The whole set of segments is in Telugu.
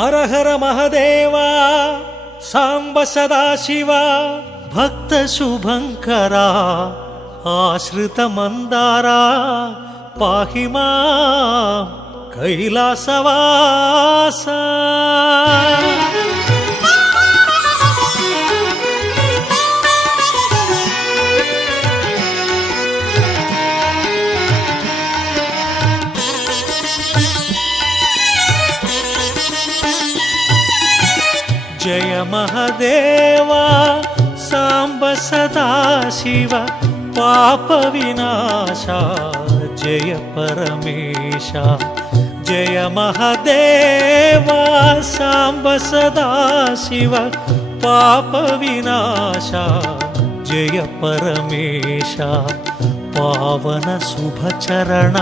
హర హర మహదేవా సాంబ సదాశివ భక్త శుభంకరా ఆశ్రిత మందారా పాహి మాం కైలాసవాస. జయ మహదేవా సాంబ సదాశివ పాప వినాశ జయ పరమేశ. జయ మహదేవా సాంబ సదాశివ పాప వినాశ జయ పరమేశ. పావన శుభచరణ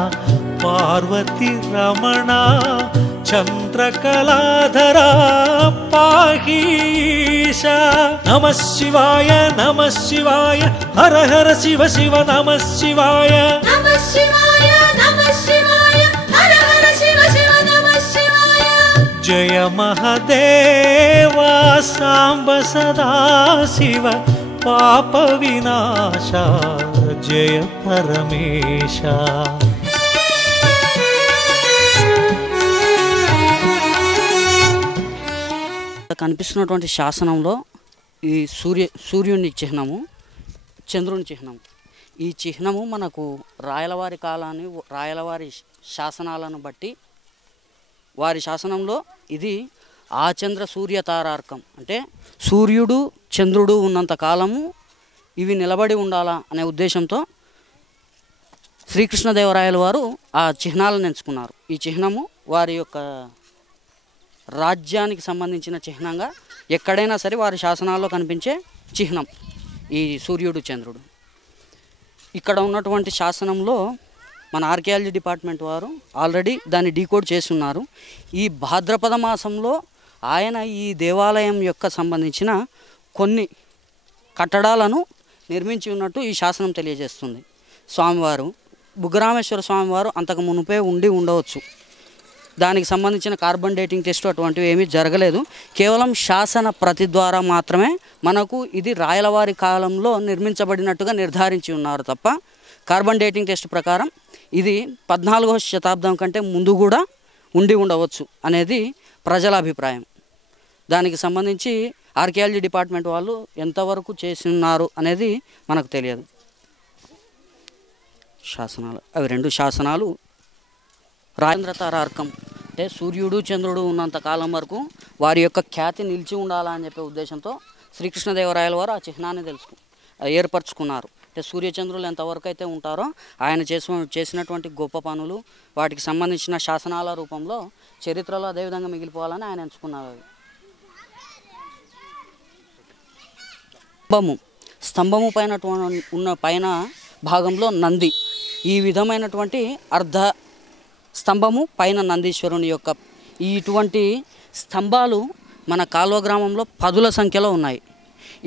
పార్వతి రమణ చంద్రకళాధరా పాహీశ. నమః శివాయ నమః శివాయ హర హర శివ శివ నమః శివాయ. నమః శివాయ నమః శివాయ హర హర శివ శివ నమః శివాయ. జయ మహదేవా సాంబ సదాశివ పాప వినాశ జయ పరమేశ. కనిపిస్తున్నటువంటి శాసనంలో ఈ సూర్యుని చిహ్నము, చంద్రుని చిహ్నము. ఈ చిహ్నము మనకు రాయలవారి కాలాన్ని, రాయలవారి శాసనాలను బట్టి వారి శాసనంలో ఇది ఆచంద్ర సూర్య తారార్కం, అంటే సూర్యుడు చంద్రుడు ఉన్నంత కాలము ఇవి నిలబడి ఉండాలా అనే ఉద్దేశంతో శ్రీకృష్ణదేవరాయల వారు ఆ చిహ్నాలను ఎంచుకున్నారు. ఈ చిహ్నము వారి యొక్క రాజ్యానికి సంబంధించిన చిహ్నంగా ఎక్కడైనా సరే వారి శాసనాల్లో కనిపించే చిహ్నం ఈ సూర్యుడు చంద్రుడు. ఇక్కడ ఉన్నటువంటి శాసనంలో మన ఆర్కియాలజీ డిపార్ట్మెంట్ వారు ఆల్రెడీ దాన్ని డీకోడ్ చేస్తున్నారు. ఈ భాద్రపద మాసంలో ఆయన ఈ దేవాలయం యొక్క సంబంధించిన కొన్ని కట్టడాలను నిర్మించి ఉన్నట్టు ఈ శాసనం తెలియజేస్తుంది. స్వామివారు బుగ్గరామేశ్వర స్వామివారు అంతకు మునుపే ఉండవచ్చు. దానికి సంబంధించిన కార్బన్ డేటింగ్ టెస్ట్ అటువంటివి ఏమీ జరగలేదు. కేవలం శాసన ప్రతి ద్వారా మాత్రమే మనకు ఇది రాయలవారి కాలంలో నిర్మించబడినట్టుగా నిర్ధారించి ఉన్నారు తప్ప కార్బన్ డేటింగ్ టెస్ట్ ప్రకారం ఇది 14వ శతాబ్దం కంటే ముందు కూడా ఉండవచ్చు అనేది ప్రజల అభిప్రాయం. దానికి సంబంధించి ఆర్కియాలజీ డిపార్ట్మెంట్ వాళ్ళు ఎంతవరకు చేసి ఉన్నారు అనేది మనకు తెలియదు. శాసనాలు అవి రెండు శాసనాలు రాజేంద్ర తారార్కం, అంటే సూర్యుడు చంద్రుడు ఉన్నంత కాలం వరకు వారి యొక్క ఖ్యాతి నిలిచి ఉండాలా అని చెప్పే ఉద్దేశంతో శ్రీకృష్ణదేవరాయల వారు ఆ చిహ్నాన్ని ఏర్పరచుకున్నారు. అంటే సూర్యచంద్రులు ఎంతవరకు అయితే ఉంటారో ఆయన చేసినటువంటి గొప్ప పనులు వాటికి సంబంధించిన శాసనాల రూపంలో చరిత్రలో అదేవిధంగా మిగిలిపోవాలని ఆయన ఎంచుకున్నారు. స్తంభము పైన ఉన్న పైన భాగంలో నంది, ఈ విధమైనటువంటి అర్ధ స్తంభము పైన నందీశ్వరుని యొక్క ఇటువంటి స్తంభాలు మన కాల్వ గ్రామంలో 10ల సంఖ్యలో ఉన్నాయి.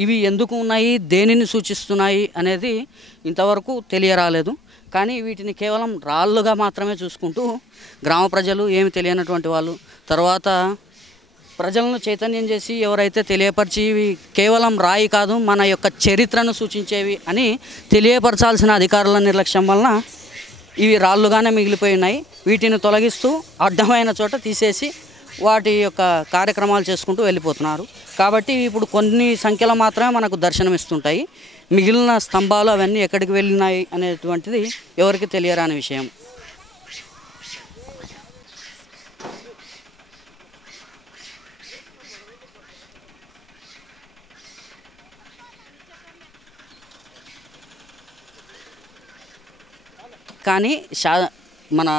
ఇవి ఎందుకు ఉన్నాయి, దేనిని సూచిస్తున్నాయి అనేది ఇంతవరకు తెలియరాలేదు. కానీ వీటిని కేవలం రాళ్ళుగా మాత్రమే చూసుకుంటూ గ్రామ ప్రజలు ఏమి తెలియనటువంటి వాళ్ళు తర్వాత ప్రజలను చైతన్యం చేసి ఎవరైతే తెలియపరిచి ఇవి కేవలం రాయి కాదు మన యొక్క చరిత్రను సూచించేవి అని తెలియపరచాల్సిన అధికారుల నిర్లక్ష్యం వలన ఇవి రాళ్ళుగానే మిగిలిపోయి ఉన్నాయి. వీటిని తొలగిస్తూ అడ్డమైన చోట తీసేసి వాటి యొక్క కార్యక్రమాలు చేసుకుంటూ వెళ్ళిపోతున్నారు. కాబట్టి ఇప్పుడు కొన్ని సంఖ్యలో మాత్రమే మనకు దర్శనమిస్తుంటాయి. మిగిలిన స్తంభాలు అవన్నీ ఎక్కడికి వెళ్ళినాయి అనేటువంటిది ఎవరికి తెలియరాని విషయం. కానీ మన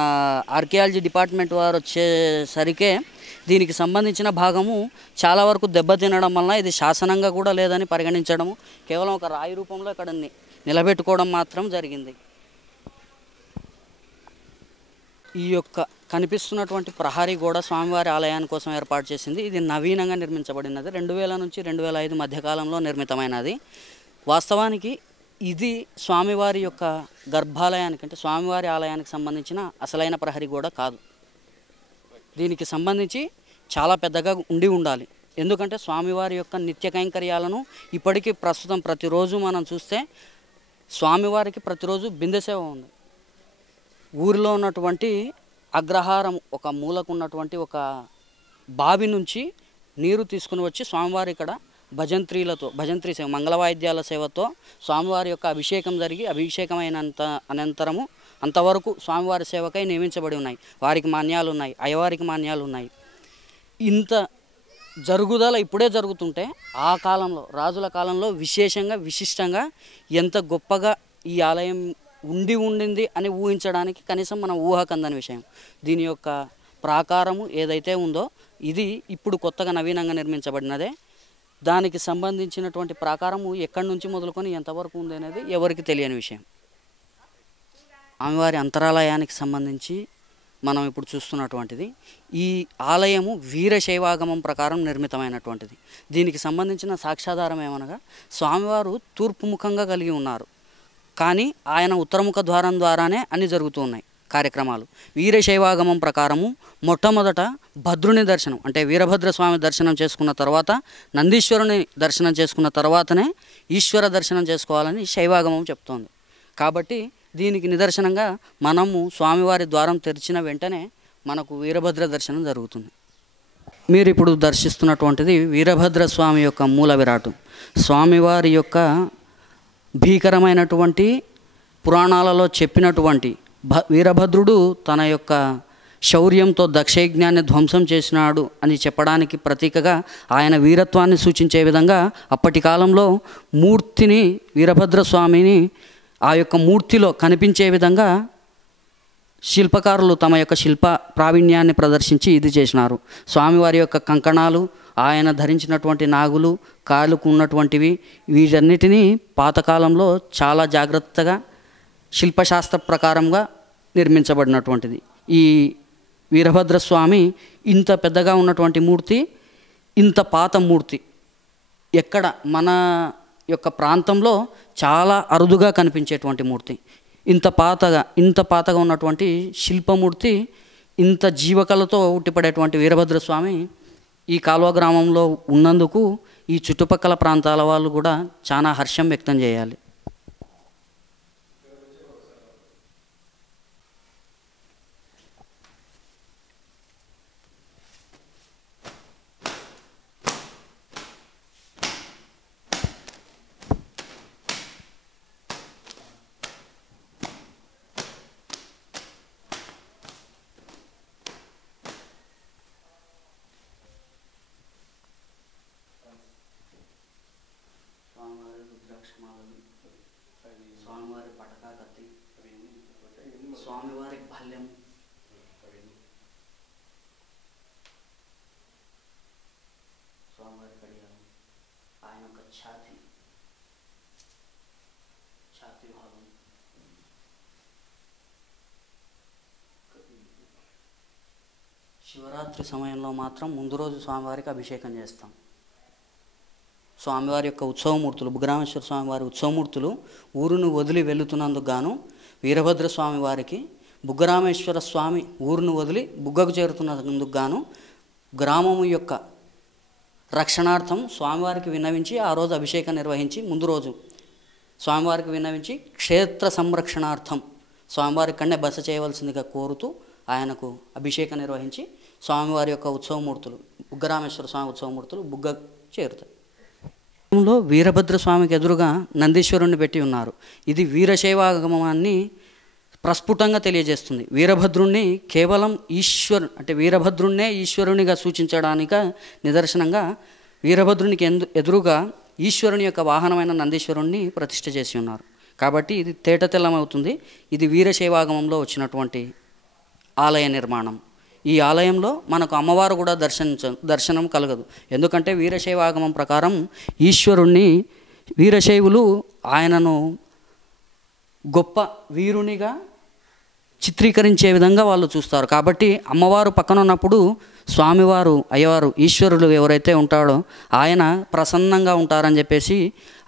ఆర్కియాలజీ డిపార్ట్మెంట్ వారు వచ్చేసరికే దీనికి సంబంధించిన భాగము చాలా వరకు దెబ్బతినడం వలన ఇది శాసనంగా కూడా లేదని పరిగణించడము, కేవలం ఒక రాయి రూపంలో ఇక్కడ నిలబెట్టుకోవడం మాత్రం జరిగింది. ఈ యొక్క కనిపిస్తున్నటువంటి ప్రహరీ గోడ స్వామివారి ఆలయాని కోసం ఏర్పాటు చేసింది. ఇది నవీనంగా నిర్మించబడినది. 2000 నుంచి 2005 మధ్యకాలంలో నిర్మితమైనది. వాస్తవానికి ఇది స్వామివారి యొక్క గర్భాలయానికి అంటే స్వామివారి ఆలయానికి సంబంధించిన అసలైన ప్రహరీ గోడ కాదు. దీనికి సంబంధించి చాలా పెద్దగా ఉండి ఉండాలి. ఎందుకంటే స్వామివారి యొక్క నిత్య కైంకర్యాలను ఇప్పటికీ ప్రస్తుతం ప్రతిరోజు మనం చూస్తే స్వామివారికి ప్రతిరోజు బిందె సేవ ఉంది. ఊరిలో ఉన్నటువంటి అగ్రహారం ఒక మూలకు ఉన్నటువంటి ఒక బావి నుంచి నీరు తీసుకుని వచ్చి స్వామివారి ఇక్కడ భజంత్రీ సేవ, మంగళవాయిద్యాల సేవతో స్వామివారి యొక్క అభిషేకం జరిగి అనంతరము అంతవరకు స్వామివారి సేవకై నియమించబడి ఉన్నాయి. వారికి మాన్యాలు ఉన్నాయి, అయ్యవారికి మాన్యాలు ఉన్నాయి. ఇంత జరుగుదల ఇప్పుడే జరుగుతుంటే ఆ కాలంలో రాజుల కాలంలో విశిష్టంగా ఎంత గొప్పగా ఈ ఆలయం ఉండింది అని ఊహించడానికి కనీసం మనం ఊహకందని విషయం. దీని యొక్క ప్రాకారము ఏదైతే ఉందో ఇది ఇప్పుడు కొత్తగా నవీనంగా నిర్మించబడినదే. దానికి సంబంధించినటువంటి ప్రాకారము ఎక్కడి నుంచి మొదలుకొని ఎంతవరకు ఉంది అనేది ఎవరికి తెలియని విషయం. స్వామివారి అంతరాలయానికి సంబంధించి మనం ఇప్పుడు చూస్తున్నటువంటిది ఈ ఆలయము వీరశైవాగమం ప్రకారం నిర్మితమైనటువంటిది. దీనికి సంబంధించిన సాక్ష్యాధారం ఏమనగా స్వామివారు తూర్పు ముఖంగా కలిగి ఉన్నారు, కానీ ఆయన ఉత్తరముఖ ద్వారం ద్వారానే అన్ని జరుగుతూ ఉన్నాయి కార్యక్రమాలు. వీరశైవాగమం ప్రకారము మొట్టమొదట భద్రుని దర్శనం అంటే వీరభద్ర స్వామి దర్శనం చేసుకున్న తర్వాత నందీశ్వరుని దర్శనం చేసుకున్న తర్వాతనే ఈశ్వర దర్శనం చేసుకోవాలని శైవాగమం చెప్తోంది. కాబట్టి దీనికి నిదర్శనంగా మనము స్వామివారి ద్వారం తెరిచిన వెంటనే మనకు వీరభద్ర దర్శనం జరుగుతుంది. మీరు ఇప్పుడు దర్శిస్తున్నటువంటిది వీరభద్ర స్వామి యొక్క మూల విరాటు. స్వామివారి యొక్క భీకరమైనటువంటి పురాణాలలో చెప్పినటువంటి వీరభద్రుడు తన యొక్క శౌర్యంతో దక్షయజ్ఞాన్ని ధ్వంసం చేసినాడు అని చెప్పడానికి ప్రతీకగా ఆయన వీరత్వాన్ని సూచించే విధంగా అప్పటి కాలంలో మూర్తిని వీరభద్ర స్వామిని ఆ యొక్క మూర్తిలో కనిపించే విధంగా శిల్పకారులు తమ యొక్క శిల్ప ప్రావీణ్యాన్ని ప్రదర్శించి ఇది చేసినారు. స్వామివారి యొక్క కంకణాలు, ఆయన ధరించినటువంటి నాగులు, కాళ్ళకు ఉన్నటువంటివి, వీటన్నిటినీ పాతకాలంలో చాలా జాగ్రత్తగా శిల్పశాస్త్ర ప్రకారంగా నిర్మించబడినటువంటిది. ఈ వీరభద్ర స్వామి ఇంత పెద్దగా ఉన్నటువంటి మూర్తి, ఇంత పాత మూర్తి ఎక్కడ మన యొక్క ప్రాంతంలో చాలా అరుదుగా కనిపించేటువంటి మూర్తి. ఇంత పాతగా ఉన్నటువంటి శిల్పమూర్తి, ఇంత జీవకళతో ఉట్టిపడేటువంటి వీరభద్ర స్వామి ఈ కాలువ గ్రామంలో ఉన్నందుకు ఈ చుట్టుపక్కల ప్రాంతాల వాళ్ళు కూడా చాలా హర్షం వ్యక్తం చేయాలి. స్వామివారి పటకా కత్తి, స్వామివారి భల్యం, స్వామివారి కడియాలు, ఆయన యొక్క ఛాతీ భాగం, శివరాత్రి సమయంలో మాత్రం ముందు రోజు స్వామివారికి అభిషేకం చేస్తాం. స్వామివారి యొక్క ఉత్సవమూర్తులు, బుగ్గరామేశ్వర స్వామివారి ఉత్సవమూర్తులు ఊరును వదిలి వెళుతున్నందుకు గాను వీరభద్ర స్వామి వారికి బుగ్గరామేశ్వర స్వామి ఊరును వదిలి బుగ్గకు చేరుతున్నందుకు గాను గ్రామము యొక్క రక్షణార్థం స్వామివారికి విన్నవించి ఆ రోజు అభిషేకం నిర్వహించి ముందు రోజు స్వామివారికి విన్నవించి క్షేత్ర సంరక్షణార్థం స్వామివారి కన్నే బస చేయవలసిందిగా కోరుతూ ఆయనకు అభిషేకం నిర్వహించి స్వామివారి యొక్క ఉత్సవమూర్తులు, బుగ్గరామేశ్వర స్వామి ఉత్సవమూర్తులు బుగ్గ చేరుతాయి. వీరభద్ర స్వామికి ఎదురుగా నందీశ్వరుణ్ణి పెట్టి ఉన్నారు. ఇది వీరశైవాగమాన్ని ప్రస్ఫుటంగా తెలియజేస్తుంది. వీరభద్రుణ్ణి కేవలం వీరభద్రుణ్ణే ఈశ్వరునిగా సూచించడానికి నిదర్శనంగా వీరభద్రునికి ఎదురుగా ఈశ్వరుని యొక్క వాహనమైన నందీశ్వరుణ్ణి ప్రతిష్ఠ చేసి ఉన్నారు. కాబట్టి ఇది తేటతెల్లమవుతుంది. ఇది వీరశైవాగమంలో వచ్చినటువంటి ఆలయ నిర్మాణం. ఈ ఆలయంలో మనకు అమ్మవారు కూడా దర్శనం కలగదు. ఎందుకంటే వీరశైవాగమం ప్రకారం ఈశ్వరుణ్ణి వీరశైవులు ఆయనను గొప్ప వీరునిగా చిత్రీకరించే విధంగా వాళ్ళు చూస్తారు. కాబట్టి అమ్మవారు పక్కన ఉన్నప్పుడు స్వామివారు, అయ్యవారు, ఈశ్వరులు ఎవరైతే ఉంటాడో ఆయన ప్రసన్నంగా ఉంటారని చెప్పేసి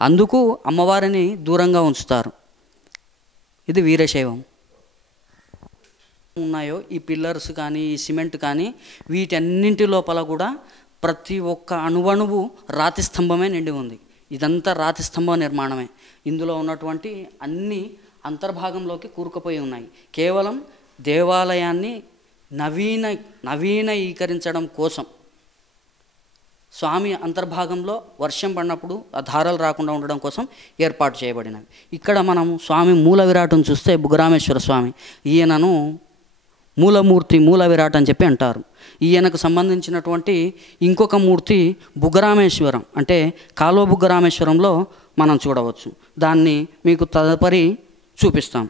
అందుకు అమ్మవారిని దూరంగా ఉంచుతారు. ఇది వీరశైవం. ఉన్నాయో ఈ పిల్లర్స్ కానీ ఈ సిమెంట్ కానీ వీటన్నింటి లోపల కూడా ప్రతి ఒక్క అణువణువు రాతి స్తంభమే నిండి ఉంది. ఇదంతా రాతి స్తంభ నిర్మాణమే. ఇందులో ఉన్నటువంటి అన్ని అంతర్భాగంలోకి కూరుకుపోయి ఉన్నాయి. కేవలం దేవాలయాన్ని నవీనీకరించడం కోసం స్వామి అంతర్భాగంలో వర్షం పడినప్పుడు ఆ ధారలు రాకుండా ఉండడం కోసం ఏర్పాటు చేయబడినవి. ఇక్కడ మనం స్వామి మూల విరాటును చూస్తే బుగ్గరామేశ్వర స్వామి, ఈయనను మూలమూర్తి మూల విరాట్ అని చెప్పి అంటారు. ఈయనకు సంబంధించినటువంటి ఇంకొక మూర్తి బుగ్గరామేశ్వరం అంటే కాలువ బుగ్గరామేశ్వరంలో మనం చూడవచ్చు. దాన్ని మీకు తదుపరి చూపిస్తాం.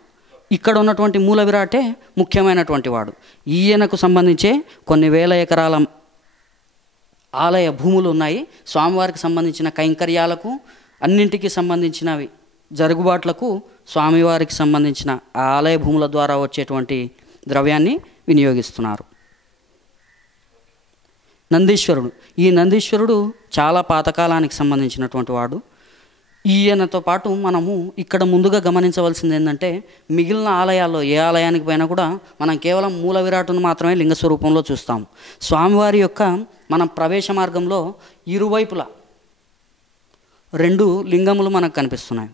ఇక్కడ ఉన్నటువంటి మూల విరాటే ముఖ్యమైనటువంటి వాడు. ఈయనకు సంబంధించే కొన్ని వేల ఎకరాల ఆలయ భూములు ఉన్నాయి. స్వామివారికి సంబంధించిన కైంకర్యాలకు అన్నింటికి సంబంధించినవి జరుగుబాట్లకు స్వామివారికి సంబంధించిన ఆ ఆలయ భూముల ద్వారా వచ్చేటువంటి ద్రవ్యాన్ని వినియోగిస్తున్నారు. నందీశ్వరుడు, ఈ నందీశ్వరుడు చాలా పాతకాలానికి సంబంధించినటువంటి వాడు. ఈయనతో పాటు మనము ఇక్కడ ముందుగా గమనించవలసింది ఏంటంటే, మిగిలిన ఆలయాల్లో ఏ ఆలయానికి పోయినా కూడా మనం కేవలం మూల విరాటును మాత్రమే లింగ స్వరూపంలో చూస్తాము. స్వామివారి యొక్క మనం ప్రవేశ మార్గంలో ఇరువైపులా 2 లింగములు మనకు కనిపిస్తున్నాయి.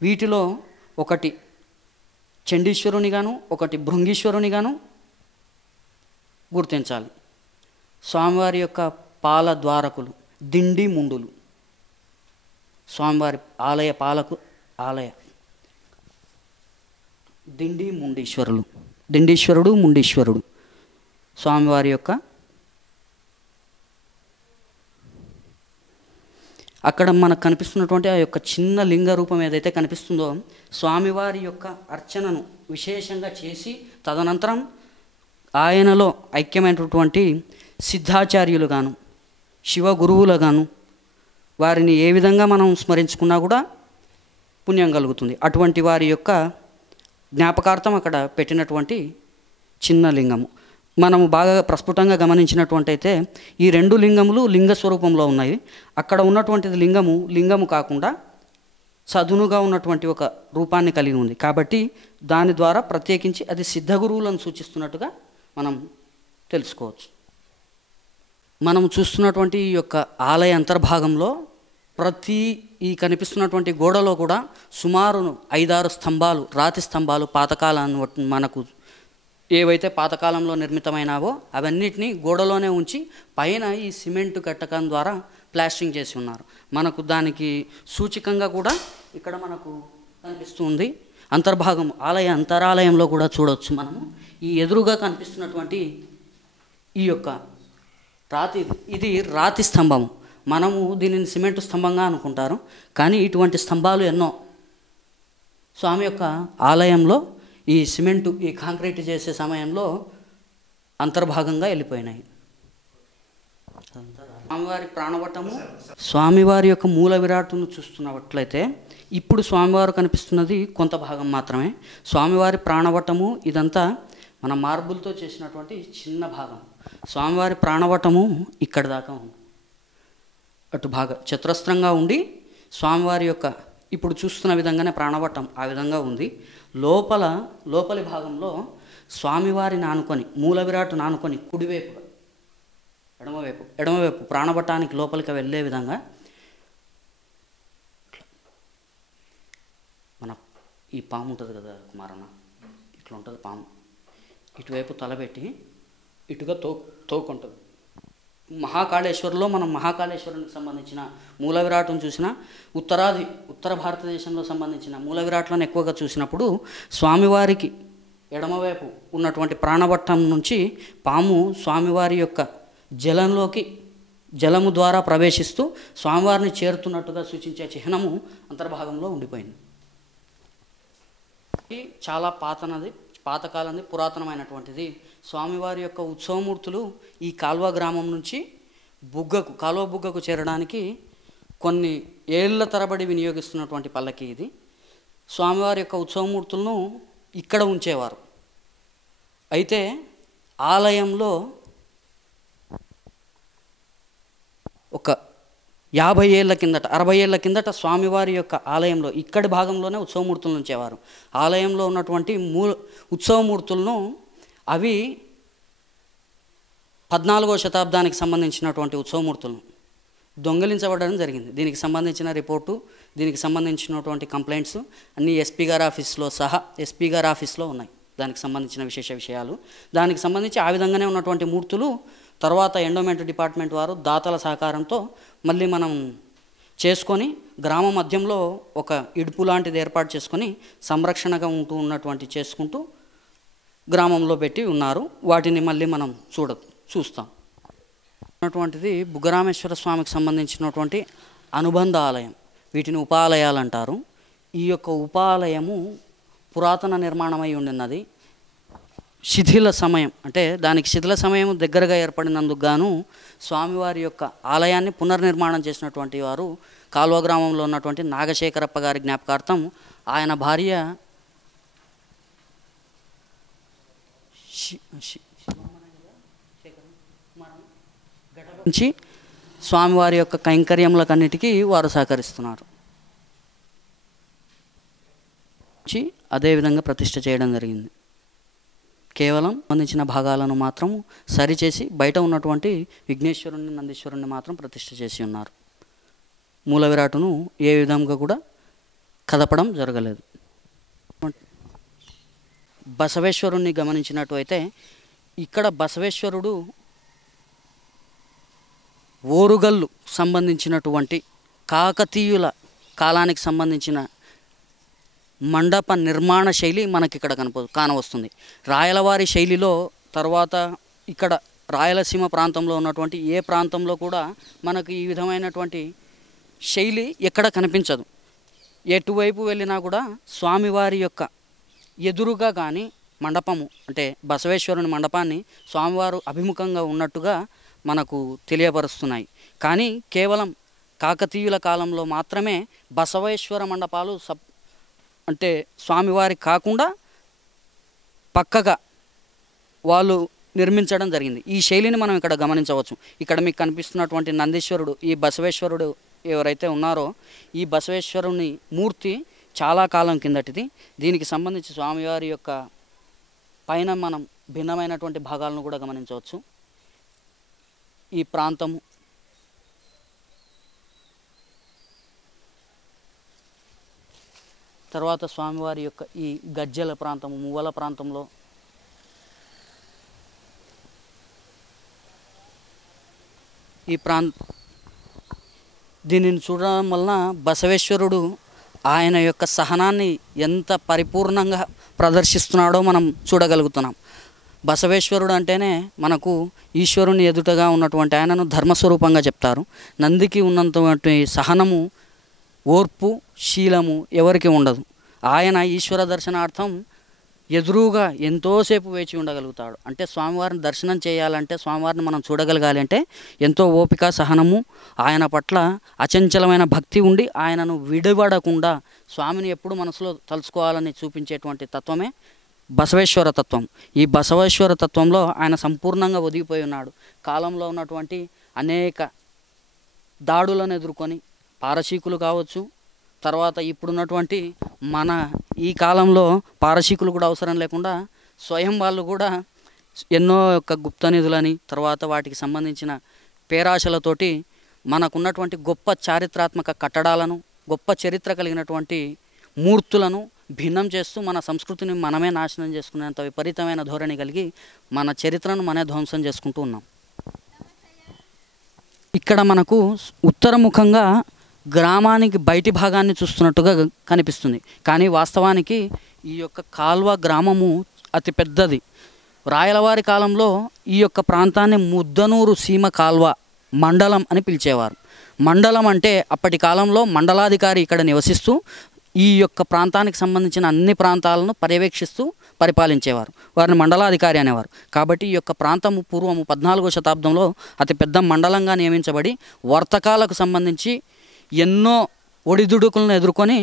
వీటిలో ఒకటి చండీశ్వరునిగాను ఒకటి భృంగీశ్వరునిగాను గుర్తించాలి. స్వామివారి యొక్క పాల ద్వారకులు దిండి ముండులు, స్వామివారి ఆలయ దిండి ముండీశ్వరులు, దిండీశ్వరుడు ముండీశ్వరుడు స్వామివారి యొక్క అక్కడ మనకు కనిపిస్తున్నటువంటి ఆ యొక్క చిన్న లింగ రూపం ఏదైతే కనిపిస్తుందో స్వామివారి యొక్క అర్చనను విశేషంగా చేసి తదనంతరం ఆయనలో ఐక్యమైనటువంటి సిద్ధాచార్యులుగాను శివ గురువులుగాను వారిని ఏ విధంగా మనం స్మరించుకున్నా కూడా పుణ్యం కలుగుతుంది. అటువంటి వారి యొక్క జ్ఞాపకార్థం అక్కడ పెట్టినటువంటి చిన్న లింగము. మనము బాగా ప్రస్ఫుటంగా గమనించినటువంటి అయితే ఈ 2 లింగములు లింగ స్వరూపంలో ఉన్నాయి. అక్కడ ఉన్నటువంటిది లింగము కాకుండా చదునుగా ఉన్నటువంటి ఒక రూపాన్ని కలిగి ఉంది. కాబట్టి దాని ద్వారా ప్రత్యేకించి అది సిద్ధ గురువులను సూచిస్తున్నట్టుగా మనం తెలుసుకోవచ్చు. మనం చూస్తున్నటువంటి ఈ యొక్క ఆలయ అంతర్భాగంలో ఈ కనిపిస్తున్నటువంటి గోడలో కూడా సుమారు 5-6 స్తంభాలు, రాతి స్తంభాలు పాతకాలాన్ని మనకు ఏవైతే పాతకాలంలో నిర్మితమైనావో అవన్నిటినీ గోడలోనే ఉంచి పైన ఈ సిమెంటు కట్టకం ద్వారా ప్లాస్టరింగ్ చేసి ఉన్నారు. మనకు దానికి సూచికంగా కూడా ఇక్కడ మనకు కనిపిస్తుంది. అంతర్భాగం ఆలయ అంతరాలయంలో కూడా చూడవచ్చు మనము. ఈ ఎదురుగా కనిపిస్తున్నటువంటి ఈ యొక్క ఇది రాతి స్తంభము. మనము దీనిని సిమెంటు స్తంభంగా అనుకుంటారు, కానీ ఇటువంటి స్తంభాలు ఎన్నో స్వామి యొక్క ఆలయంలో ఈ సిమెంటు ఈ కాంక్రీట్ చేసే సమయంలో అంతర్భాగంగా వెళ్ళిపోయినాయి. స్వామివారి ప్రాణవటము, స్వామివారి యొక్క మూల విరాటును చూస్తున్నట్లయితే ఇప్పుడు స్వామివారు కనిపిస్తున్నది కొంత భాగం మాత్రమే. స్వామివారి ప్రాణవటము ఇదంతా మన మార్బుల్తో చేసినటువంటి చిన్న భాగం. స్వామివారి ప్రాణవటము ఇక్కడ దాకా ఉంది. అటు భాగం చతురస్రంగా ఉండి స్వామివారి యొక్క ఇప్పుడు చూస్తున్న విధంగానే ప్రాణవటం ఆ విధంగా ఉంది. లోపలి భాగంలో స్వామివారిని ఆనుకొని మూల విరాటును ఆనుకొని కుడివైపు ఎడమవైపు ప్రాణవటానికి లోపలికి వెళ్ళే విధంగా మన ఈ పాము ఉంటుంది కదా కుమారన్న, ఇట్లా ఉంటుంది పాము. ఇటువైపు తలబెట్టి ఇటుగా తోకుంటుంది. మహాకాళేశ్వరంలో మనం మహాకాళేశ్వరునికి సంబంధించిన మూల విరాటును చూసిన ఉత్తర భారతదేశంలో సంబంధించిన మూల విరాట్లను ఎక్కువగా చూసినప్పుడు స్వామివారికి ఎడమవైపు ఉన్నటువంటి ప్రాణవట్టం నుంచి పాము స్వామివారి యొక్క జలము ద్వారా ప్రవేశిస్తూ స్వామివారిని చేరుతున్నట్టుగా సూచించే చిహ్నము అంతర్భాగంలో ఉండిపోయింది. చాలా పాతకాలంది పురాతనమైనటువంటిది. స్వామివారి యొక్క ఉత్సవమూర్తులు ఈ కాల్వ గ్రామం నుంచి కాలువ బుగ్గకు చేరడానికి కొన్ని ఏళ్ల తరబడి వినియోగిస్తున్నటువంటి పల్లకి ఇది. స్వామివారి యొక్క ఉత్సవమూర్తులను ఇక్కడ ఉంచేవారు. అయితే ఆలయంలో ఒక 50 ఏళ్ల కిందట 60 ఏళ్ల కిందట స్వామివారి యొక్క ఆలయంలో ఇక్కడి భాగంలోనే ఉత్సవమూర్తులను ఉంచేవారు. ఆలయంలో ఉన్నటువంటి ఉత్సవమూర్తులను అవి 14వ శతాబ్దానికి సంబంధించినటువంటి ఉత్సవమూర్తులను దొంగిలించబడడం జరిగింది. దీనికి సంబంధించిన రిపోర్టు, దీనికి సంబంధించినటువంటి కంప్లైంట్స్ అన్నీ ఎస్పీ గారి ఆఫీస్లో ఉన్నాయి. దానికి సంబంధించిన విషయాలు దానికి సంబంధించి ఆ విధంగానే ఉన్నటువంటి మూర్తులు తర్వాత ఎండోమెంట్ డిపార్ట్మెంట్ వారు దాతల సహకారంతో మళ్ళీ మనం చేసుకొని గ్రామ మధ్యంలో ఒక ఇడుపు లాంటిది ఏర్పాటు చేసుకొని సంరక్షణగా ఉన్నటువంటి చేసుకుంటూ గ్రామంలో పెట్టి ఉన్నారు. వాటిని మళ్ళీ మనం చూస్తాం. ఉన్నటువంటిది బుగ్గరామేశ్వర స్వామికి సంబంధించినటువంటి అనుబంధ ఆలయం. వీటిని ఉపాలయాలు అంటారు. ఈ యొక్క ఉపాలయము పురాతన నిర్మాణమై ఉన్నది. శిథిల సమయం అంటే దానికి శిథిల సమయం దగ్గరగా ఏర్పడినందుకు గాను స్వామివారి యొక్క ఆలయాన్ని పునర్నిర్మాణం చేసినటువంటి వారు కాల్వ గ్రామంలో ఉన్నటువంటి నాగశేఖరప్ప గారి జ్ఞాపకార్థం ఆయన భార్య నుంచి స్వామివారి యొక్క కైంకర్యములకన్నిటికీ వారు సహకరిస్తున్నారు. అదేవిధంగా ప్రతిష్ఠ చేయడం జరిగింది. కేవలం సంబంధించిన భాగాలను మాత్రం సరిచేసి బయట ఉన్నటువంటి విఘ్నేశ్వరుణ్ణి నందీశ్వరుణ్ణి మాత్రం ప్రతిష్ఠ చేసి ఉన్నారు. మూల విరాటును ఏ విధంగా కూడా కదపడం జరగలేదు. బసవేశ్వరుణ్ణి గమనించినట్లయితే ఇక్కడ బసవేశ్వరుడు ఓరుగల్లు సంబంధించినటువంటి కాకతీయుల కాలానికి సంబంధించిన మండప నిర్మాణ శైలి మనకి ఇక్కడ కానవస్తుంది. రాయలవారి శైలిలో తర్వాత ఇక్కడ రాయలసీమ ప్రాంతంలో ఉన్నటువంటి ఏ ప్రాంతంలో కూడా మనకు ఈ విధమైనటువంటి శైలి ఎక్కడ కనిపించదు. ఎటువైపు వెళ్ళినా కూడా స్వామివారి యొక్క ఎదురుగా కానీ మండపము అంటే బసవేశ్వరుని మండపాన్ని స్వామివారు అభిముఖంగా ఉన్నట్టుగా మనకు తెలియపరుస్తున్నాయి. కానీ కేవలం కాకతీయుల కాలంలో మాత్రమే బసవేశ్వర మండపాలు అంటే స్వామివారి కాకుండా పక్కగా వాళ్ళు నిర్మించడం జరిగింది. ఈ శైలిని మనం ఇక్కడ గమనించవచ్చు. ఇక్కడ మీకు కనిపిస్తున్నటువంటి నందీశ్వరుడు, ఈ బసవేశ్వరుడు ఎవరైతే ఉన్నారో ఈ బసవేశ్వరుని మూర్తి చాలా కాలం కిందటిది. దీనికి సంబంధించి స్వామివారి యొక్క పైన మనం భిన్నమైనటువంటి భాగాలను కూడా గమనించవచ్చు. ఈ ప్రాంతము తర్వాత స్వామివారి యొక్క ఈ గజ్జెల ప్రాంతము మువ్వల ప్రాంతంలో ఈ దీనిని చూడడం వలన బసవేశ్వరుడు ఆయన యొక్క సహనాన్ని ఎంత పరిపూర్ణంగా ప్రదర్శిస్తున్నాడో మనం చూడగలుగుతున్నాం. బసవేశ్వరుడు అంటేనే మనకు ఈశ్వరుని ఎదుటగా ఉన్నటువంటి ఆయనను ధర్మస్వరూపంగా చెప్తారు. నందికి ఉన్నటువంటి సహనము, ఓర్పు, శీలము ఎవరికి ఉండదు. ఆయన ఈశ్వర దర్శనార్థం ఎదురుగా ఎంతోసేపు వేచి ఉండగలుగుతాడు. అంటే స్వామివారిని దర్శనం చేయాలంటే, స్వామివారిని మనం చూడగలగాలి అంటే ఎంతో ఓపిక, సహనము, ఆయన పట్ల అచంచలమైన భక్తి ఉండి ఆయనను విడిపడకుండా స్వామిని ఎప్పుడు మనసులో తలుచుకోవాలని చూపించేటువంటి తత్వమే బసవేశ్వర తత్వం. ఈ బసవేశ్వర తత్వంలో ఆయన సంపూర్ణంగా ఒదిగిపోయి ఉన్నాడు. కాలంలో ఉన్నటువంటి అనేక దాడులను ఎదుర్కొని పారశీకులు కావచ్చు, తర్వాత ఇప్పుడున్నటువంటి మన ఈ కాలంలో పారశీకులు కూడా అవసరం లేకుండా స్వయం వాళ్ళు కూడా ఎన్నో యొక్క గుప్త నిధులని తర్వాత వాటికి సంబంధించిన పేరాశలతోటి మనకున్నటువంటి గొప్ప చారిత్రాత్మక కట్టడాలను, గొప్ప చరిత్ర కలిగినటువంటి మూర్తులను భిన్నం చేస్తూ మన సంస్కృతిని మనమే నాశనం చేసుకునేంత విపరీతమైన ధోరణి కలిగి మన చరిత్రను మనమే ధ్వంసం చేసుకుంటూ ఉన్నాం. ఇక్కడ మనకు ఉత్తరముఖంగా గ్రామానికి బయటి భాగాన్ని చూస్తున్నట్టుగా కనిపిస్తుంది. కానీ వాస్తవానికి ఈ యొక్క కాల్వ గ్రామము అతి పెద్దది. రాయలవారి కాలంలో ఈ యొక్క ప్రాంతాన్ని ముద్దనూరు సీమ కాల్వ మండలం అని పిలిచేవారు. మండలం అంటే అప్పటి కాలంలో మండలాధికారి ఇక్కడ నివసిస్తూ ఈ యొక్క ప్రాంతానికి సంబంధించిన అన్ని ప్రాంతాలను పర్యవేక్షిస్తూ పరిపాలించేవారు. వారిని మండలాధికారి అనేవారు. కాబట్టి ఈ యొక్క ప్రాంతము పూర్వము 14వ శతాబ్దంలో అతిపెద్ద మండలంగా నియమించబడి వర్తకాలకు సంబంధించి ఎన్నో ఒడిదుడుకులను ఎదుర్కొని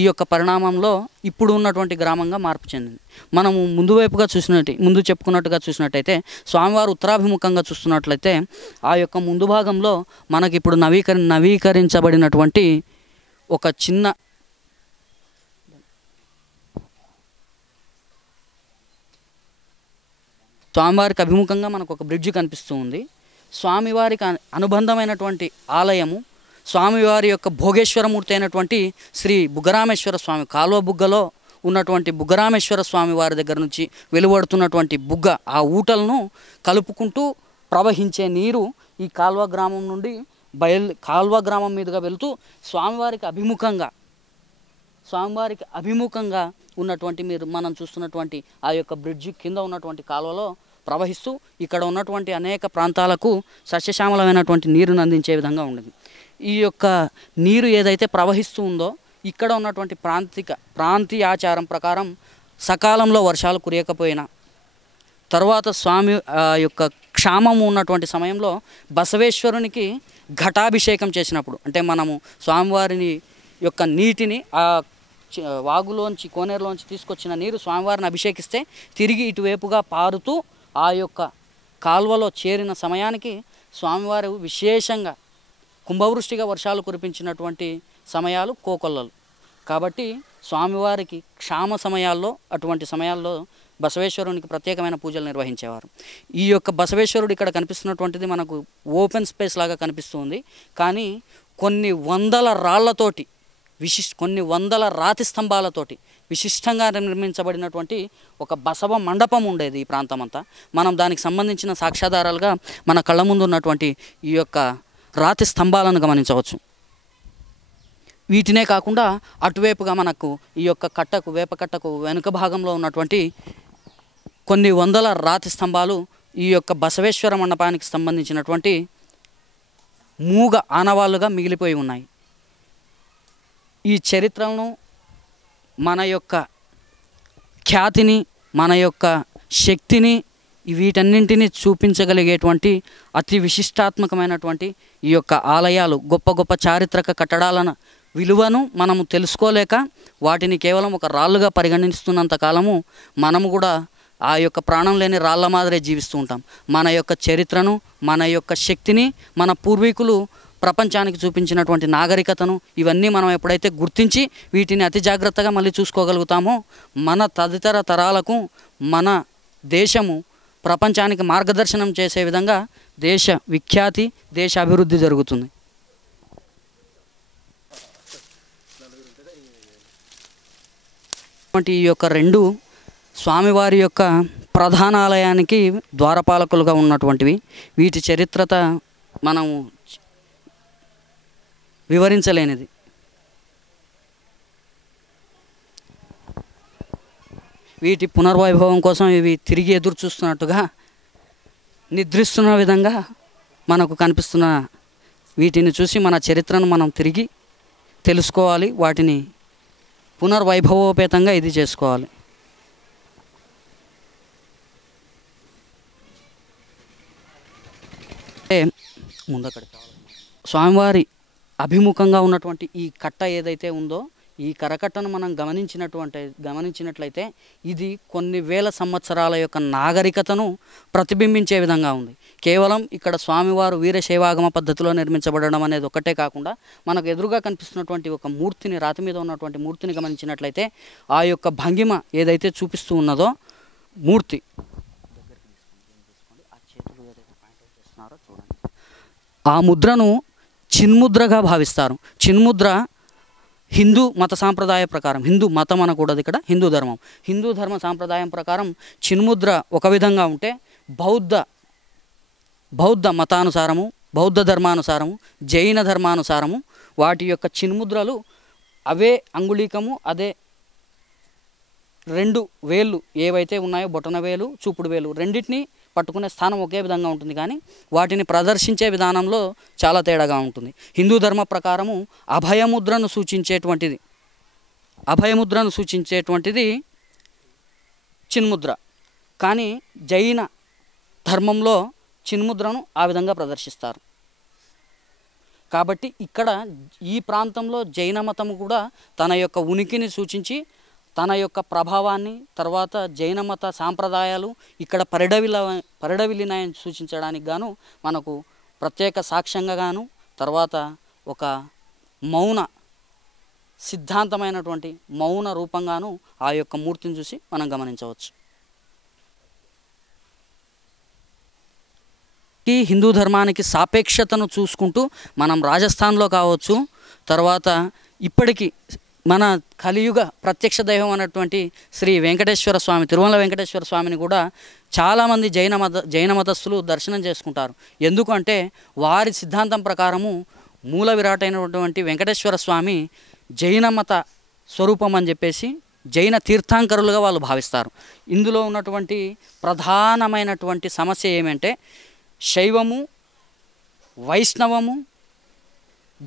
ఈ యొక్క పరిణామంలో ఇప్పుడు ఉన్నటువంటి గ్రామంగా మార్పు చెందింది. మనము ముందు చెప్పుకున్నట్టుగా చూసినట్టయితే స్వామివారు ఉత్తరాభిముఖంగా చూస్తున్నట్లయితే ఆ యొక్క ముందు భాగంలో మనకి ఇప్పుడు నవీకరించబడినటువంటి ఒక చిన్న స్వామివారికి అభిముఖంగా మనకు ఒక బ్రిడ్జ్ కనిపిస్తూ ఉంది. స్వామివారికి అనుబంధమైనటువంటి ఆలయము స్వామివారి యొక్క భోగేశ్వరమూర్తి అయినటువంటి శ్రీ బుగ్గరామేశ్వర స్వామి కాలువ బుగ్గలో ఉన్నటువంటి బుగ్గరామేశ్వర స్వామి వారి దగ్గర నుంచి వెలువడుతున్నటువంటి బుగ్గ ఆ ఊటలను కలుపుకుంటూ ప్రవహించే నీరు ఈ కాల్వ గ్రామం నుండి కాల్వ గ్రామం మీదుగా వెళుతూ స్వామివారికి అభిముఖంగా ఉన్నటువంటి మనం చూస్తున్నటువంటి ఆ యొక్క బ్రిడ్జి కింద ఉన్నటువంటి కాలువలో ప్రవహిస్తూ ఇక్కడ ఉన్నటువంటి అనేక ప్రాంతాలకు సస్యశ్యామలమైనటువంటి నీరును అందించే విధంగా ఉండేది. ఈ యొక్క నీరు ఏదైతే ప్రవహిస్తూ ఉందో ఇక్కడ ఉన్నటువంటి ప్రాంతీయ ఆచారం ప్రకారం సకాలంలో వర్షాలు కురియకపోయినా తర్వాత స్వామి యొక్క క్షామము ఉన్నటువంటి సమయంలో బసవేశ్వరునికి ఘటాభిషేకం చేసినప్పుడు, అంటే మనము స్వామివారిని యొక్క నీటిని ఆ వాగులోంచి కోనేరులోంచి తీసుకొచ్చిన నీరు స్వామివారిని అభిషేకిస్తే తిరిగి ఇటువైపుగా పారుతూ ఆ యొక్క కాల్వలో చేరిన సమయానికి స్వామివారు విశేషంగా కుంభవృష్టిగా వర్షాలు కురిపించినటువంటి సమయాలు కోకొల్లలు. కాబట్టి స్వామివారికి క్షామ సమయాల్లో అటువంటి సమయాల్లో బసవేశ్వరునికి ప్రత్యేకమైన పూజలు నిర్వహించేవారు. ఈ యొక్క బసవేశ్వరుడు ఇక్కడ కనిపిస్తున్నటువంటిది మనకు ఓపెన్ స్పేస్ లాగా కనిపిస్తుంది. కానీ కొన్ని వందల రాతి స్తంభాలతోటి విశిష్టంగా నిర్మించబడినటువంటి ఒక బసవ మండపం ఉండేది ఈ ప్రాంతం అంతా. మనం దానికి సంబంధించిన సాక్ష్యాధారాలుగా మన కళ్ళ ముందు ఉన్నటువంటి ఈ యొక్క రాతి స్తంభాలను గమనించవచ్చు. వీటినే కాకుండా అటువైపుగా మనకు ఈ యొక్క వేప కట్టకు వెనుక భాగంలో ఉన్నటువంటి కొన్ని వందల రాతి స్తంభాలు ఈ యొక్క బసవేశ్వర మండపానికి సంబంధించినటువంటి మూగ ఆనవాళ్ళుగా మిగిలిపోయి ఉన్నాయి. ఈ చరిత్రను, మన యొక్క ఖ్యాతిని, మన యొక్క శక్తిని, వీటన్నింటినీ చూపించగలిగేటువంటి అతి విశిష్టాత్మకమైనటువంటి ఈ యొక్క ఆలయాలు, గొప్ప గొప్ప చారిత్రక కట్టడాలను విలువను మనము తెలుసుకోలేక వాటిని కేవలం ఒక రాళ్ళుగా పరిగణిస్తున్నంత కాలము మనము కూడా ఆ యొక్క ప్రాణం లేని రాళ్ళ మాదిరే జీవిస్తూ ఉంటాం. మన యొక్క చరిత్రను, మన యొక్క శక్తిని, మన పూర్వీకులు ప్రపంచానికి చూపించినటువంటి నాగరికతను ఇవన్నీ మనం ఎప్పుడైతే గుర్తించి వీటిని అతి జాగ్రత్తగా మళ్ళీ చూసుకోగలుగుతామో మన తదితర తరాలకు మన దేశము ప్రపంచానికి మార్గదర్శనం చేసే విధంగా దేశ విఖ్యాతి, దేశ అభివృద్ధి జరుగుతుంది. ఈ యొక్క రెండు స్వామివారి యొక్క ప్రధాన ఆలయానికి ద్వారపాలకులుగా ఉన్నటువంటివి. వీటి చరిత్రత మనం వివరించలేనిది. వీటి పునర్వైభవం కోసం ఇవి తిరిగి ఎదురు చూస్తున్నట్టుగా నిద్రిస్తున్న విధంగా మనకు కనిపిస్తున్న వీటిని చూసి మన చరిత్రను మనం తిరిగి తెలుసుకోవాలి. వాటిని పునర్వైభవోపేతంగా ఇది చేసుకోవాలి. ముందక్కడ స్వామివారి అభిముఖంగా ఉన్నటువంటి ఈ కట్ట ఏదైతే ఉందో ఈ కరకట్టను మనం గమనించినట్లయితే ఇది కొన్ని వేల సంవత్సరాల యొక్క నాగరికతను ప్రతిబింబించే విధంగా ఉంది. కేవలం ఇక్కడ స్వామివారు వీరశైవాగమ పద్ధతిలో నిర్మించబడడం అనేది ఒకటే కాకుండా మనకు ఎదురుగా కనిపిస్తున్నటువంటి ఒక మూర్తిని, రాతి మీద ఉన్నటువంటి మూర్తిని గమనించినట్లయితే ఆ యొక్క భంగిమ ఏదైతే చూపిస్తూ ఉన్నదో మూర్తి ఆ ముద్రను చిన్ముద్రగా భావిస్తారు. చిన్ముద్ర హిందూ మత సాంప్రదాయ ప్రకారం, హిందూ మతం అనకూడదు ఇక్కడ, హిందూ ధర్మ సాంప్రదాయం ప్రకారం చిన్ముద్ర ఒక విధంగా ఉంటే బౌద్ధ మతానుసారము, బౌద్ధ ధర్మానుసారము, జైన ధర్మానుసారము వాటి యొక్క చిన్ముద్రలు అవే అంగుళీకము, అదే 2 వేళ్ళు ఏవైతే ఉన్నాయో బొటన వేలు, చూపుడు వేలు రెండింటినీ పట్టుకునే స్థానం ఒకే విధంగా ఉంటుంది. కానీ వాటిని ప్రదర్శించే విధానంలో చాలా తేడాగా ఉంటుంది. హిందూ ధర్మ ప్రకారము అభయముద్రను సూచించేటువంటిది చిన్ముద్ర. కానీ జైన ధర్మంలో చిన్ముద్రను ఆ విధంగా ప్రదర్శిస్తారు. కాబట్టి ఇక్కడ ఈ ప్రాంతంలో జైన మతం కూడా తన యొక్క ఉనికిని సూచించి తన యొక్క ప్రభావాన్ని, తర్వాత జైన మత సాంప్రదాయాలు ఇక్కడ పరిడవిలినాయని సూచించడానికి గాను మనకు ప్రత్యేక సాక్ష్యంగా గాను, తర్వాత ఒక మౌన సిద్ధాంతమైనటువంటి మౌన రూపంగాను ఆ యొక్క మూర్తిని చూసి మనం గమనించవచ్చు. ఈ హిందూ ధర్మానికి సాపేక్షతను చూసుకుంటూ మనం రాజస్థాన్లో కావచ్చు, తర్వాత ఇప్పటికీ మన కలియుగ ప్రత్యక్ష దైవం అన్నటువంటి శ్రీ వెంకటేశ్వర స్వామి, తిరుమల వెంకటేశ్వర స్వామిని కూడా చాలామంది జైన మతస్థులు దర్శనం చేసుకుంటారు. ఎందుకంటే వారి సిద్ధాంతం ప్రకారము మూల విరాటైనటువంటి వెంకటేశ్వర స్వామి జైన మత స్వరూపం అని చెప్పేసి జైన తీర్థంకరులుగా వాళ్ళు భావిస్తారు. ఇందులో ఉన్నటువంటి ప్రధానమైనటువంటి సమస్య ఏమంటే శైవము, వైష్ణవము,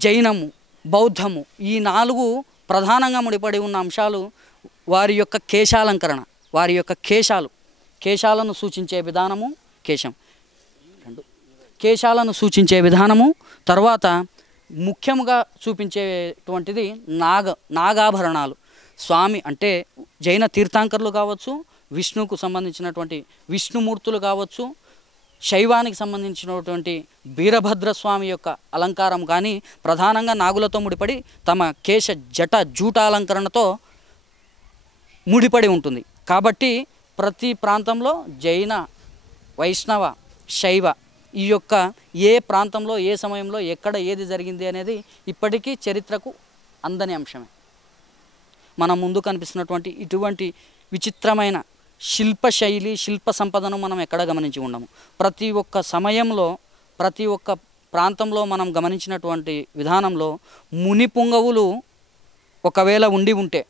జైనము, బౌద్ధము ఈ 4 ప్రధానంగా ముడిపడి ఉన్న అంశాలు వారి యొక్క కేశాలంకరణ, వారి యొక్క కేశాలను సూచించే విధానము, కేశాలను సూచించే విధానము, తర్వాత ముఖ్యంగా చూపించేటువంటిది నాగాభరణాలు. స్వామి అంటే జైన తీర్థంకరులు కావచ్చు, విష్ణువుకు సంబంధించినటువంటి విష్ణుమూర్తులు కావచ్చు, శైవానికి సంబంధించినటువంటి వీరభద్రస్వామి యొక్క అలంకారం కానీ ప్రధానంగా నాగులతో ముడిపడి తమ కేశ జూట అలంకరణతో ముడిపడి ఉంటుంది. కాబట్టి ప్రతి ప్రాంతంలో జైన, వైష్ణవ, శైవ ఈ యొక్క ఏ ప్రాంతంలో ఏ సమయంలో ఎక్కడ ఏది జరిగింది అనేది ఇప్పటికీ చరిత్రకు అందని అంశమే. మన ముందు కనిపిస్తున్నటువంటి ఇటువంటి విచిత్రమైన శిల్పశైలి, శిల్ప సంపదను మనం ఎక్కడ గమనించి ఉండము. ప్రతి ఒక్క సమయంలో, ప్రతి ఒక్క ప్రాంతంలో మనం గమనించినటువంటి విధానంలో మునిపుంగవులు ఒకవేళ ఉంటే,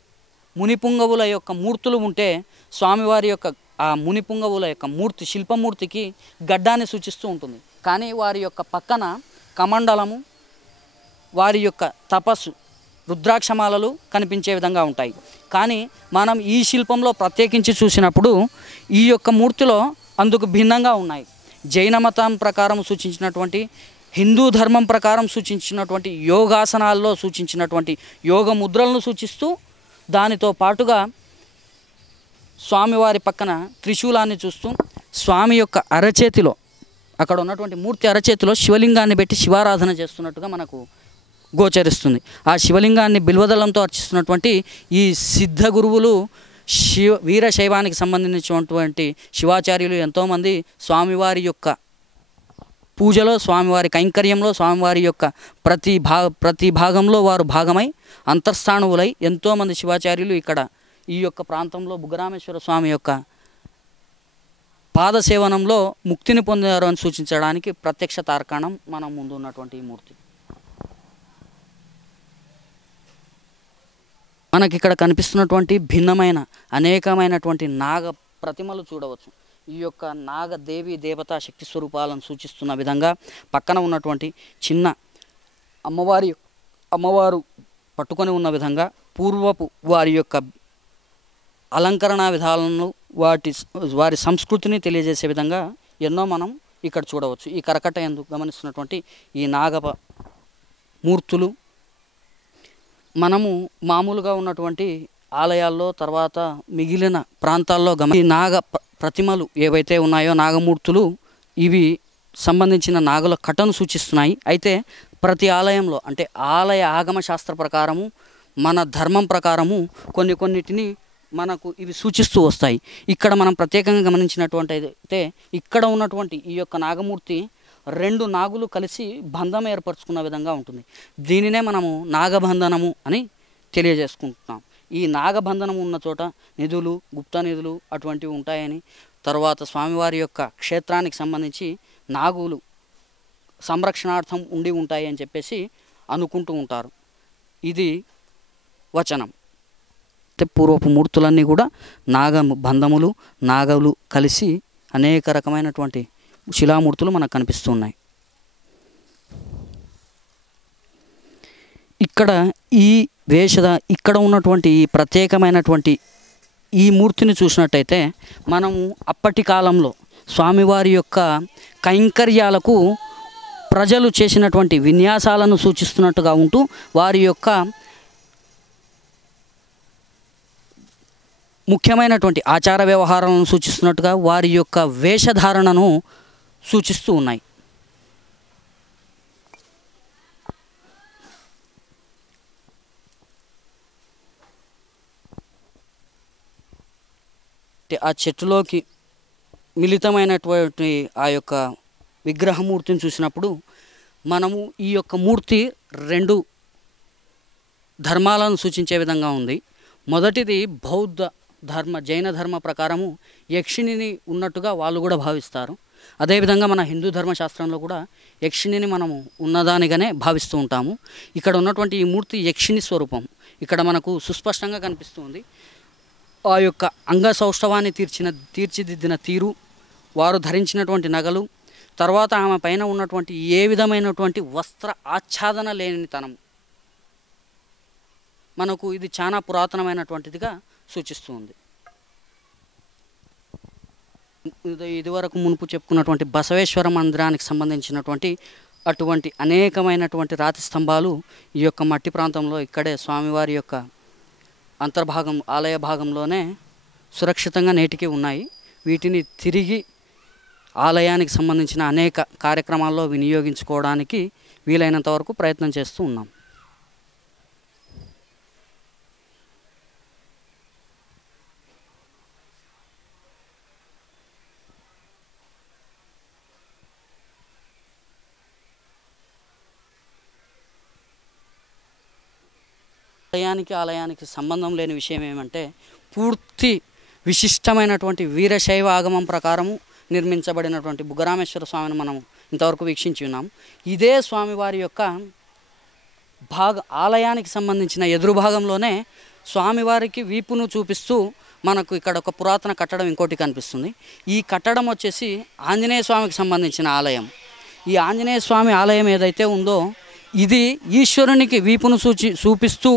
మునిపుంగవుల యొక్క మూర్తులు ఉంటే స్వామివారి యొక్క ఆ మునిపుంగవుల యొక్క మూర్తి, శిల్పమూర్తికి గడ్డాన్ని సూచిస్తూ ఉంటుంది. కానీ వారి యొక్క పక్కన కమండలము, వారి యొక్క తపస్సు, రుద్రాక్షమాలలు కనిపించే విధంగా ఉంటాయి. కానీ మనం ఈ శిల్పంలో ప్రత్యేకించి చూసినప్పుడు ఈ యొక్క మూర్తిలో అందుకు భిన్నంగా ఉన్నాయి. జైన మతం ప్రకారం సూచించినటువంటి, హిందూ ధర్మం ప్రకారం సూచించినటువంటి యోగాసనాల్లో సూచించినటువంటి యోగ ముద్రలను సూచిస్తూ, దానితో పాటుగా స్వామివారి పక్కన త్రిశూలాన్ని చూస్తూ స్వామి యొక్క అరచేతిలో, అక్కడ ఉన్నటువంటి మూర్తి అరచేతిలో శివలింగాన్ని పెట్టి శివారాధన చేస్తున్నట్టుగా మనకు గోచరిస్తుంది. ఆ శివలింగాన్ని బిల్వదళంతో అర్చిస్తున్నటువంటి ఈ సిద్ధ గురువులు, వీరశైవానికి సంబంధించినటువంటి శివాచార్యులు ఎంతోమంది స్వామివారి యొక్క పూజలో, స్వామివారి కైంకర్యంలో, స్వామివారి యొక్క ప్రతి భాగంలో వారు భాగమై అంతర్స్థాణువులై ఎంతోమంది శివాచార్యులు ఇక్కడ ఈ యొక్క ప్రాంతంలో బుగ్గరామేశ్వర స్వామి యొక్క పాదసేవనంలో ముక్తిని పొందారు అని సూచించడానికి ప్రత్యక్ష తార్కాణం మనం ముందు ఉన్నటువంటి ఈ మూర్తి. మనకి ఇక్కడ కనిపిస్తున్నటువంటి భిన్నమైన అనేకమైనటువంటి నాగ ప్రతిమలు చూడవచ్చు. ఈ యొక్క నాగదేవి దేవతా శక్తి స్వరూపాలను సూచిస్తున్న విధంగా పక్కన ఉన్నటువంటి చిన్న అమ్మవారు పట్టుకొని ఉన్న విధంగా పూర్వపు వారి యొక్క అలంకరణ విధాలను, వారి సంస్కృతిని తెలియజేసే విధంగా ఎన్నో మనం ఇక్కడ చూడవచ్చు. ఈ కరకట్ట యందు గమనిస్తున్నటువంటి ఈ నాగ మూర్తులు మనము మామూలుగా ఉన్నటువంటి ఆలయాల్లో, తర్వాత మిగిలిన ప్రాంతాల్లో ఈ నాగ ప్రతిమలు ఏవైతే ఉన్నాయో, నాగమూర్తులు, ఇవి సంబంధించిన నాగుల కట్టను సూచిస్తున్నాయి. అయితే ప్రతి ఆలయంలో, అంటే ఆలయ ఆగమ శాస్త్ర ప్రకారము, మన ధర్మం ప్రకారము కొన్నిటిని మనకు ఇవి సూచిస్తూ వస్తాయి. ఇక్కడ మనం ప్రత్యేకంగా గమనించినటువంటి అయితే ఇక్కడ ఉన్నటువంటి ఈ యొక్క నాగమూర్తి 2 నాగులు కలిసి బంధం ఏర్పరచుకున్న విధంగా ఉంటుంది. దీనినే మనము నాగబంధనము అని తెలియజేసుకుంటున్నాం. ఈ నాగబంధనం ఉన్న చోట నిధులు, గుప్త నిధులు అటువంటివి ఉంటాయని, తర్వాత స్వామివారి యొక్క క్షేత్రానికి సంబంధించి నాగులు సంరక్షణార్థం ఉండి ఉంటాయి అని చెప్పేసి అనుకుంటూ ఉంటారు. ఇది వచనం. పూర్వపు మూర్తులన్నీ కూడా నాగబంధములు, నాగలు కలిసి అనేక రకమైనటువంటి శిలామూర్తులు మనకు కనిపిస్తున్నాయి. ఇక్కడ ఈ ఇక్కడ ఉన్నటువంటి ఈ ప్రత్యేకమైనటువంటి ఈ మూర్తిని చూసినట్టయితే మనము అప్పటి కాలంలో స్వామివారి యొక్క కైంకర్యాలకు ప్రజలు చేసినటువంటి విన్యాసాలను సూచిస్తున్నట్టుగా ఉంటూ వారి యొక్క ముఖ్యమైనటువంటి ఆచార వ్యవహారాలను సూచిస్తున్నట్టుగా వారి యొక్క వేషధారణను సూచిస్తూ ఉన్నాయి. ఆ చెట్టులోకి మిళితమైనటువంటి ఆ యొక్క విగ్రహమూర్తిని చూసినప్పుడు మనము ఈ యొక్క మూర్తి 2 ధర్మాలను సూచించే విధంగా ఉంది. మొదటిది బౌద్ధ ధర్మ జైన ధర్మ ప్రకారము యక్షిణిని ఉన్నట్టుగా వాళ్ళు కూడా భావిస్తారు. అదేవిధంగా మన హిందూ ధర్మశాస్త్రంలో కూడా యక్షిణిని మనము ఉన్నదానిగానే భావిస్తూ ఉంటాము. ఇక్కడ ఉన్నటువంటి ఈ మూర్తి యక్షిణి స్వరూపం ఇక్కడ మనకు సుస్పష్టంగా కనిపిస్తుంది. ఆ యొక్క అంగ సౌష్ఠవాన్ని తీర్చిదిద్దిన తీరు, వారు ధరించినటువంటి నగలు, తర్వాత ఆమె పైన ఉన్నటువంటి ఏ విధమైనటువంటి వస్త్ర ఆచ్ఛాదన లేనితనం మనకు ఇది చాలా పురాతనమైనటువంటిదిగా సూచిస్తుంది. ఇదివరకు మునుపు చెప్పుకున్నటువంటి బసవేశ్వర మందిరానికి సంబంధించినటువంటి అటువంటి అనేకమైనటువంటి రాతి స్తంభాలు ఈ యొక్క మట్టి ప్రాంతంలో ఇక్కడే స్వామివారి యొక్క అంతర్భాగం ఆలయ భాగంలోనే సురక్షితంగా నేటికి ఉన్నాయి. వీటిని తిరిగి ఆలయానికి సంబంధించిన అనేక కార్యక్రమాల్లో వినియోగించుకోవడానికి వీలైనంత వరకు ప్రయత్నం చేస్తూ ఉన్నాం. ఆలయానికి సంబంధం లేని విషయం ఏమంటే పూర్తి విశిష్టమైనటువంటి వీరశైవ ఆగమం ప్రకారము నిర్మించబడినటువంటి బుగ్గరామేశ్వర స్వామిని మనం ఇంతవరకు వీక్షించి ఉన్నాం. ఇదే స్వామివారి యొక్క ఆలయానికి సంబంధించిన ఎదురు భాగంలోనే స్వామివారికి వీపును చూపిస్తూ మనకు ఇక్కడ ఒక పురాతన కట్టడం ఇంకోటి కనిపిస్తుంది. ఈ కట్టడం వచ్చేసి ఆంజనేయ స్వామికి సంబంధించిన ఆలయం. ఈ ఆంజనేయ స్వామి ఆలయం ఏదైతే ఉందో ఇది ఈశ్వరునికి వీపును చూపిస్తూ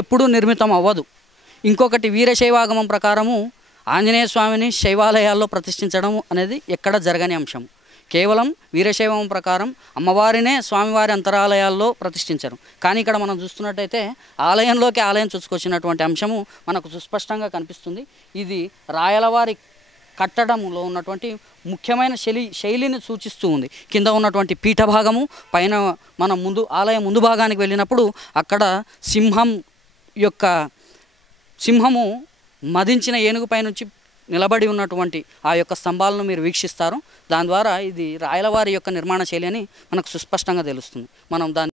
ఎప్పుడూ నిర్మితం అవ్వదు. ఇంకొకటి వీరశైవాగమం ప్రకారము ఆంజనేయ స్వామిని శైవాలయాల్లో ప్రతిష్ఠించడం అనేది ఎక్కడ జరగని అంశం. కేవలం వీరశైవం ప్రకారం అమ్మవారినే స్వామివారి అంతరాలయాల్లో ప్రతిష్ఠించరు. కానీ ఇక్కడ మనం చూస్తున్నట్టయితే ఆలయంలోకి ఆలయం చూసుకొచ్చినటువంటి అంశము మనకు సుస్పష్టంగా కనిపిస్తుంది. ఇది రాయలవారి కట్టడంలో ఉన్నటువంటి ముఖ్యమైన శైలిని సూచిస్తూ ఉంది. కింద ఉన్నటువంటి పీఠ భాగము పైన మనం ఆలయం ముందు భాగానికి వెళ్ళినప్పుడు అక్కడ సింహము మదించిన ఏనుగుపై నుంచి నిలబడి ఉన్నటువంటి ఆ యొక్క స్తంభాలను మీరు వీక్షిస్తారు. దాని ద్వారా ఇది రాయలవారి యొక్క నిర్మాణ శైలి అని మనకు సుస్పష్టంగా తెలుస్తుంది. మనం దాన్ని